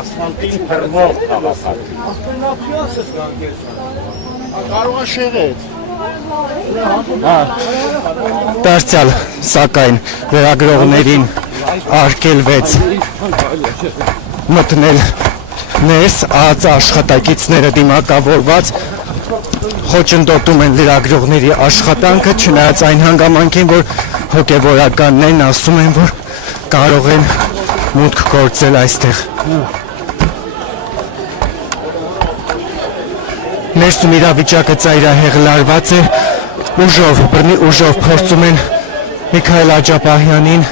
Ասֆալտին փռվող քաղաք։ Կարող է շեղեց։ Դարձյալ, սակայն լրագրողներին արգելվեց մտնել ներս, ած աշխատակիցները դիմակավորված խոչընդոտում են լրագրողների աշխատանքը, չնայած այն հանգամանքին, որ հոգևորականներն ասում են, որ կարող են մուտք գործել այստեղ։ Ներսում իրավիճակը ծայրահեղ լարված է, բռնի ուժով փորձում են Միքայել Աջապահյանին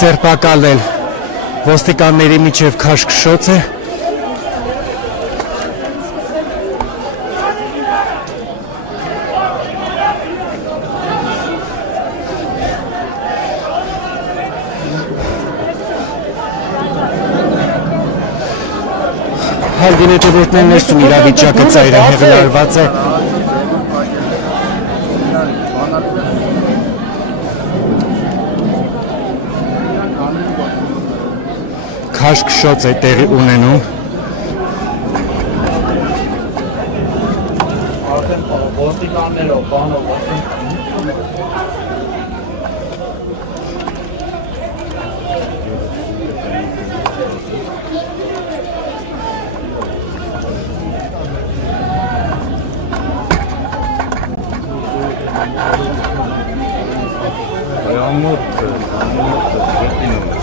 ձերբակալել, ոստիկանների միջև քաշքշոց է։ Հարգելի ներսում իրավիճակը ծայրահեղ լարված է։ Քաշքշոց է տեղի ունենում։ Ոստիկաններով, բանով,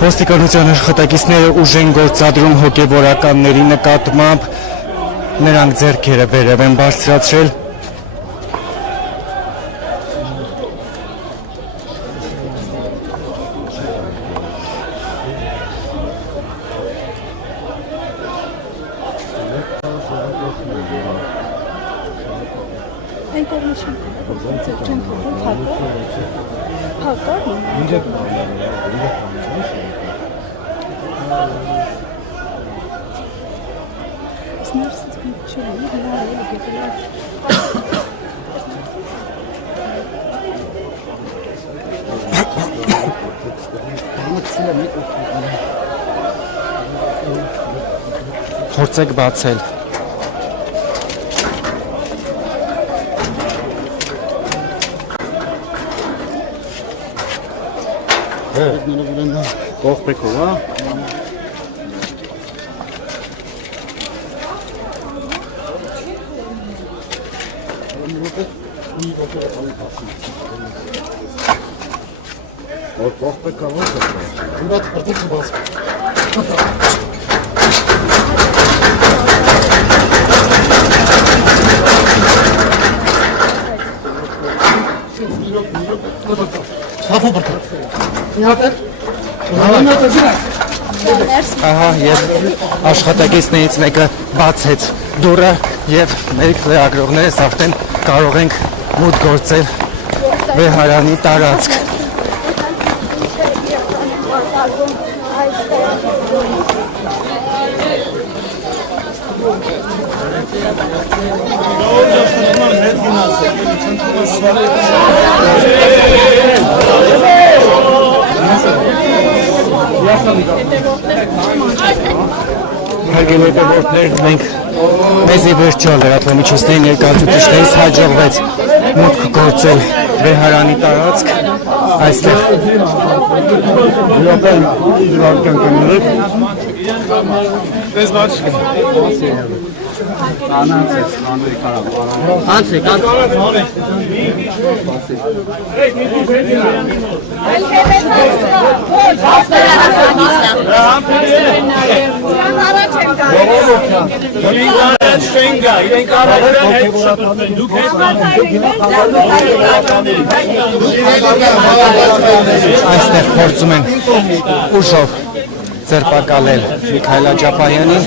Ոստիկանության աշխատակիցները ուժ են գործադրում հոգևորականների նկատմամբ, նրանք ձեռքերը վերև են բարձրացրել։ Փորձեք բացել։ Կողպեքով, հա։ Կողպեքով, հա։ Ուրատ պրտիքը բացվի։ Ահա, և աշխատակիցներից մեկը բացեց դուռը և մեր լրագրողներս արդեն կարող ենք մուտք գործել վեհարանի տարածք։ Հարգելի հետևորդներ, մենք մեզի վերջալ լրատվամիջոցների ներկայացուցիչներից հաջողվեց մուտք գործել վեհարանի տարածք, այստեղ այստեղ փորձում են ուժով ձերբակալել Միքայել Աջապահյանին։